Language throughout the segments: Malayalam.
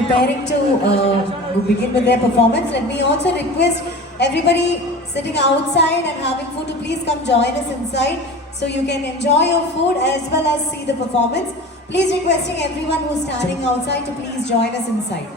preparing to begin with their performance, let me also request everybody sitting outside and having food to please come join us inside so you can enjoy your food as well as see the performance. Please requesting everyone who's standing outside to please join us inside.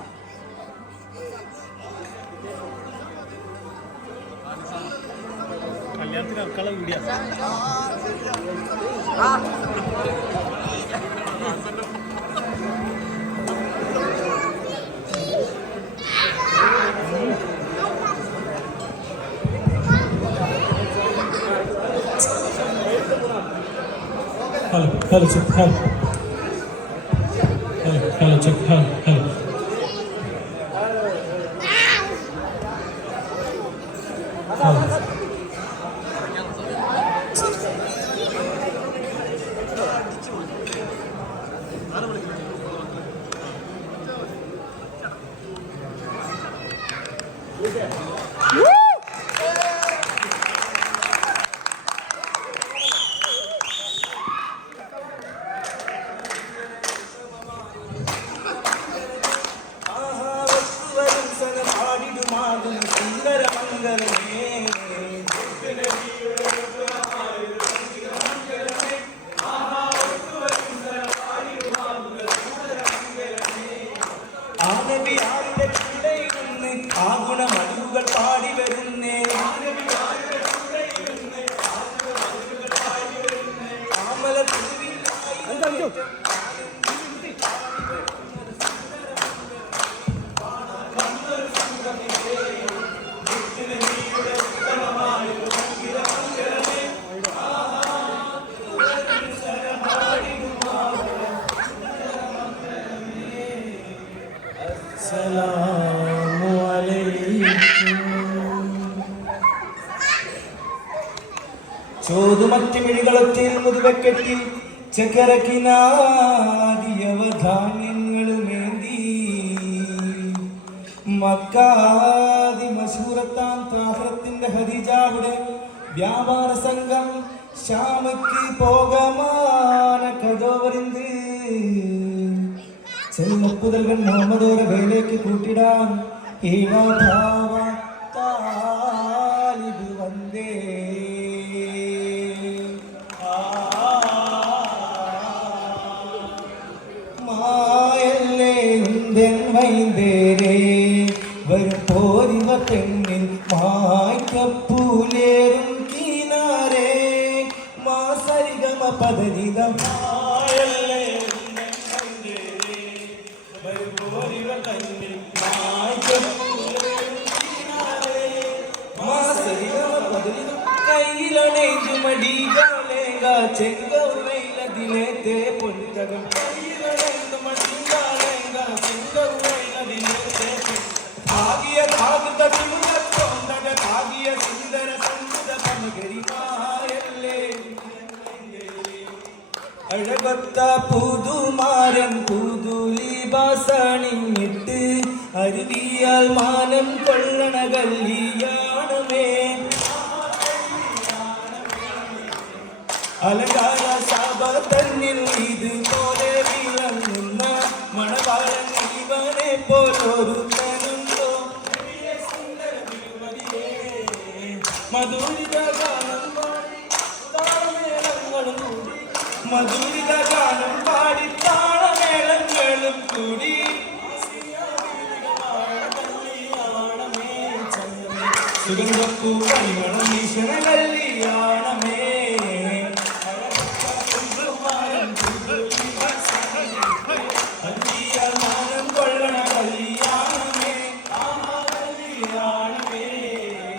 Hello, check, hello. Hello, check, hello. ചോതുമറ്റിമിഴികളൊത്തിൽ മുതുവെക്കെട്ടി ചക്കരക്കിനാദിയവധാന്യങ്ങളുമേന്തി മക്കാതി മശൂറത്താൻ താഹ്റത്തിന്റെ ഹദീജാവുടെ വ്യാപാര സംഘം ഷാമക്ക് പോകമാന കഥോവരിന്ത് ചെല്ലപ്പുതൽവൻ മുഹമ്മദോരെ വേലേക്ക് കൂട്ടിടാൻ താലിബ് വന്നേ വരും പോരിവ പെണ്ണിൽ മായ്ക്കപ്പൂലേറും കിനാരേ മാസരിഗമ പദനിതം കയ്യിലണേജുമടികാലേക ചെങ്കൗവയിലതിലേത്തെ പൊൻതകം അഴകൊത്ത പുതുമാരൻ പുതുലിബാസണിഞ്ഞിട്ട് അരുവിയാൽ മാനം കൊള്ളണ കല്യാണമേ അലങ്കാര സഭ തന്നിൽ ഇതുപോലെ വിളങ്ങുന്ന മണവാളൻ ഇവനെ പോലൊരു തനുണ്ടോ മധുരിത ഗാനം പാടി താളമേളങ്ങളും കൂടി മധുരിത ഗാനം പാടി താളമേളങ്ങളും കൂടി സുഗന്ധപ്പൂ പരിമളം വീശണ കല്യാണമേ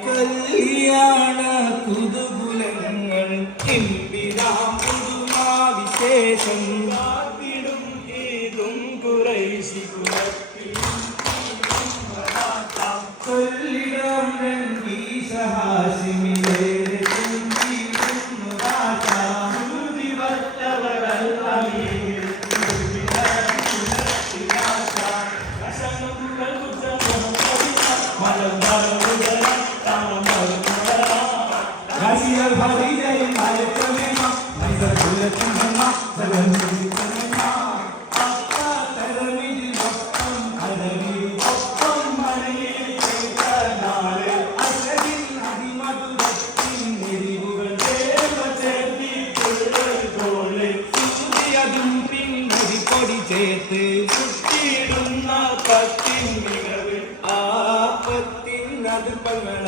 കല്യാണ കുതുകുലങ്ങൾ കിമ്പിരാം പുതുമാവിശേഷം കാത്തിടും ഏതും കുറേശി കുലത്തിൽ കൊല്ലിടം രംഗീശഹാസിമിലേറെ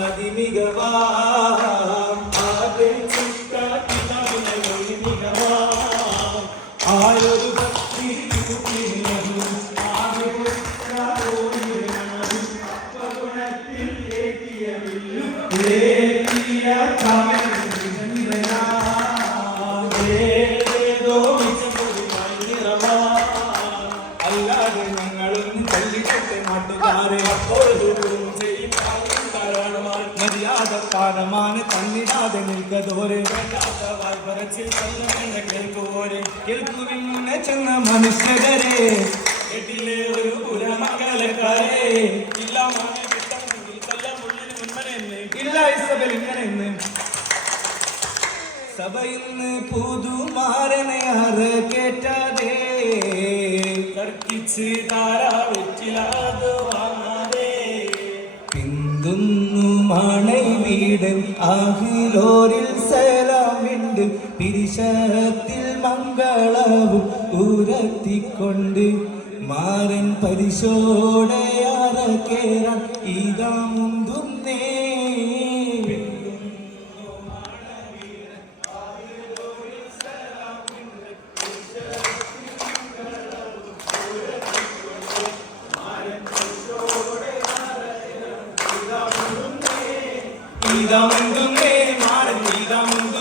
അതിമികവാം ആകെ ആരൊരു ഭക്തി അല്ലാതെ ഞങ്ങളൊന്നും തല്ലിക്കൊട്ടെ നാട്ടുകാരെ അപ്പോഴും മര്യാദക്കാരമാണ് തന്നിടാതെ നിൽക്കതോരെ വേണ്ടാത്ത വായ്പറച്ചിൽ തല്ലുവേണ്ട കേൾക്കുവോരെ കേൾക്കുവിൻ മുന്നേ ചെന്ന മനുഷ്യരെ കേട്ടില്ലേ ഒരു പുരമംഗലക്കാരെ ഇല്ല മോനെ കിട്ടണമെങ്കിൽ കൊല്ലമുള്ളിന് മുൻമനെ ഇല്ല ഇസബൽ ഇങ്ങനെ സഭയിന്ന് പുതുമാരനെ അറ കേറ്റാതെ കർക്കിച്ച് താരാ വെച്ചിലാത് വാങ്ങാതെ പിന്തുന്നു മണൈ വീടൻ ആഹിലോരിൽ സലാമിണ്ട് പിരിശത്തിൽ മംഗളവും ഉരത്തിക്കൊണ്ട് മാരൻ പരിശോടെ അറ കേറാൻ ഇതാ മുന്തുന്നേ ഇതാ മുന്തുന്നേ മാരൻ ഇതാ മുന്തു